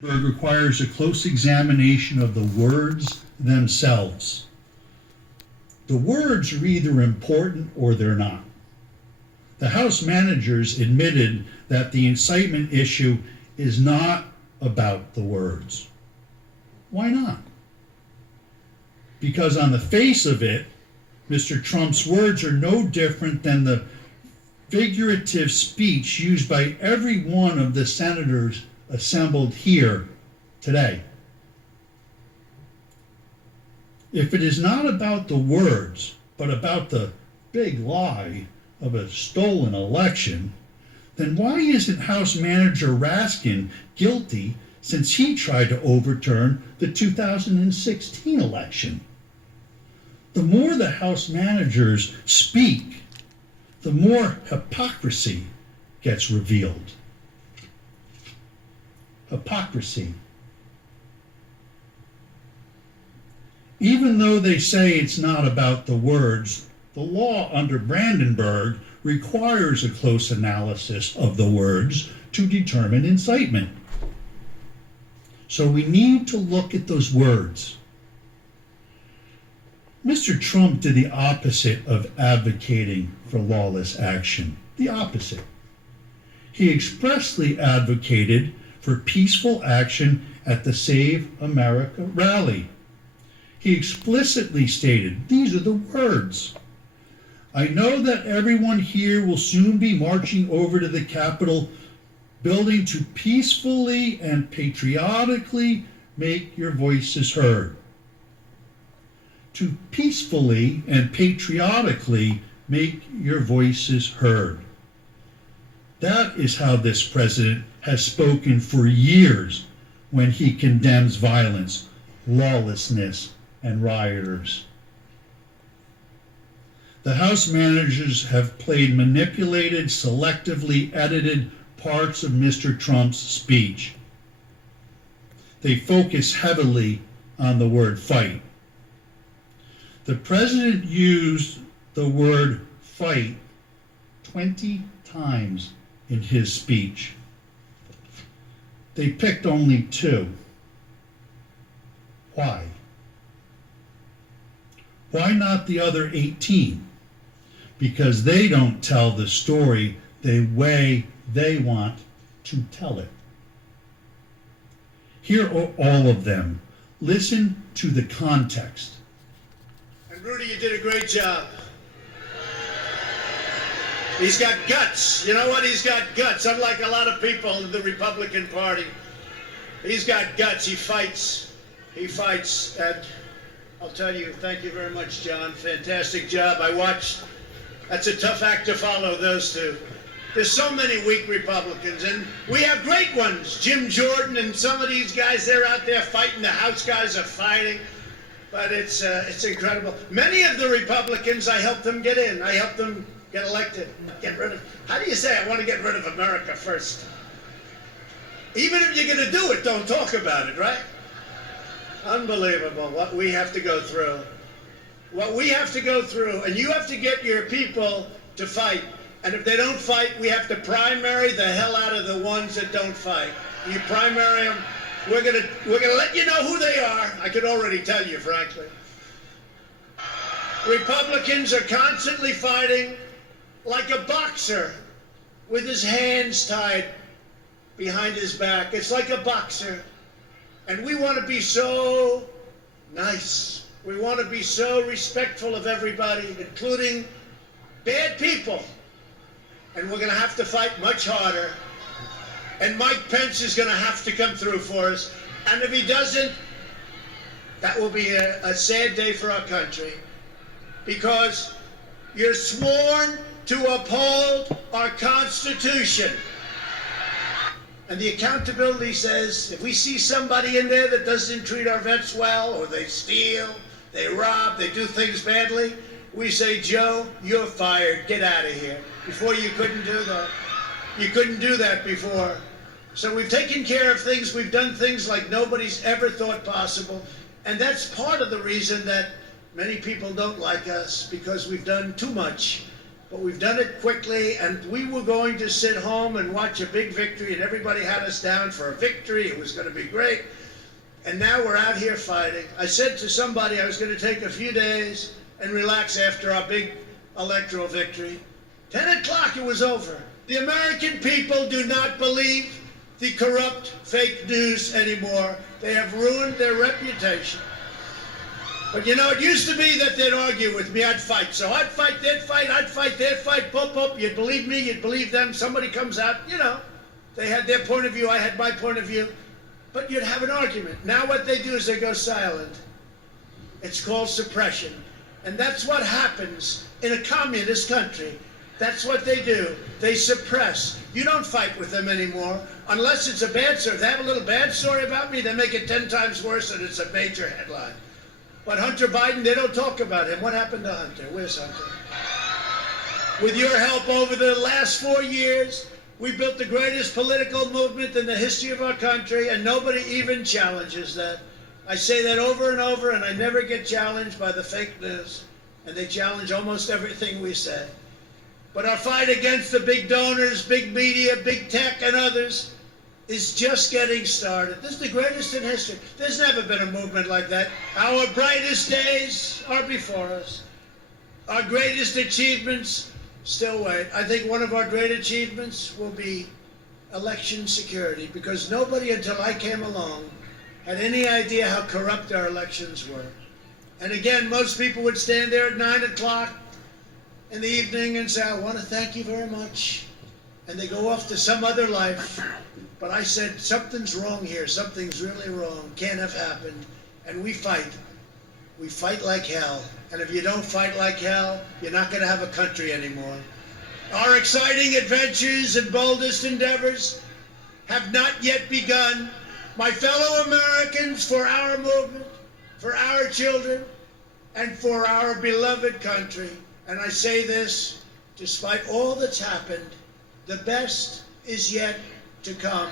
Requires a close examination of the words themselves. The words are either important or they're not. The House managers admitted that the incitement issue is not about the words. Why not? Because on the face of it, Mr. Trump's words are no different than the figurative speech used by every one of the senators assembled here today. If it is not about the words, but about the big lie of a stolen election, then why isn't House Manager Raskin guilty since he tried to overturn the 2016 election? The more the House managers speak, the more hypocrisy gets revealed. Hypocrisy. Even though they say it's not about the words, the law under Brandenburg requires a close analysis of the words to determine incitement. So we need to look at those words. Mr. Trump did the opposite of advocating for lawless action. The opposite. He expressly advocated for peaceful action at the Save America rally. He explicitly stated, these are the words, "I know that everyone here will soon be marching over to the Capitol building to peacefully and patriotically make your voices heard." To peacefully and patriotically make your voices heard. That is how this president has spoken for years when he condemns violence, lawlessness, and rioters. The House managers have played manipulated, selectively edited parts of Mr. Trump's speech. They focus heavily on the word fight. The president used the word fight 20 times in his speech. They picked only 2. Why? Why not the other 18? Because they don't tell the story the way they want to tell it. Here are all of them. Listen to the context. And Rudy, you did a great job. He's got guts. You know what? He's got guts. Unlike a lot of people in the Republican Party, he's got guts. He fights. He fights. And I'll tell you, thank you very much, John. Fantastic job. I watched. That's a tough act to follow, those two. There's so many weak Republicans, and we have great ones. Jim Jordan and some of these guys, they're out there fighting. The House guys are fighting. But it's incredible. Many of the Republicans, I helped them get in. I helped them get elected. Get rid of, how do you say, I want to get rid of America first? Even if you're going to do it, don't talk about it, right? Unbelievable what we have to go through. What we have to go through, and you have to get your people to fight. And if they don't fight, we have to primary the hell out of the ones that don't fight. You primary them. We're gonna let you know who they are. I can already tell you, frankly. Republicans are constantly fighting like a boxer with his hands tied behind his back. It's like a boxer. And we want to be so nice. We want to be so respectful of everybody, including bad people. And we're going to have to fight much harder. And Mike Pence is going to have to come through for us. And if he doesn't, that will be a sad day for our country. Because you're sworn to uphold our Constitution. And the accountability says, if we see somebody in there that doesn't treat our vets well, or they steal, they rob, they do things badly, we say, Joe, you're fired, get out of here. Before you couldn't do that. You couldn't do that before. So we've taken care of things, we've done things like nobody's ever thought possible. And that's part of the reason that many people don't like us, because we've done too much. but we've done it quickly, and we were going to sit home and watch a big victory, and everybody had us down for a victory. It was going to be great. And now we're out here fighting. I said to somebody I was going to take a few days and relax after our big electoral victory. 10 o'clock, it was over. The American people do not believe the corrupt fake news anymore. They have ruined their reputation. But you know, it used to be that they'd argue with me, I'd fight. So I'd fight, they'd fight, I'd fight, they'd fight, pop, you'd believe me, you'd believe them, somebody comes out, you know, they had their point of view, I had my point of view, but you'd have an argument. Now what they do is they go silent. It's called suppression. And that's what happens in a communist country. That's what they do. They suppress. You don't fight with them anymore, unless it's a bad story. If they have a little bad story about me, they make it 10 times worse and it's a major headline. But Hunter Biden, they don't talk about him. What happened to Hunter? Where's Hunter? With your help over the last 4 years, we built the greatest political movement in the history of our country, and nobody even challenges that. I say that over and over, and I never get challenged by the fake news. And they challenge almost everything we say. But our fight against the big donors, big media, big tech, and others is just getting started. This is the greatest in history. There's never been a movement like that. Our brightest days are before us. Our greatest achievements still wait. I think one of our great achievements will be election security, because nobody until I came along had any idea how corrupt our elections were. And again, most people would stand there at 9 o'clock in the evening and say, I want to thank you very much. And they go off to some other life. But I said, something's wrong here. Something's really wrong. Can't have happened. And we fight. We fight like hell. And if you don't fight like hell, you're not going to have a country anymore. Our exciting adventures and boldest endeavors have not yet begun. My fellow Americans, for our movement, for our children, and for our beloved country. And I say this, despite all that's happened, the best is yet to come.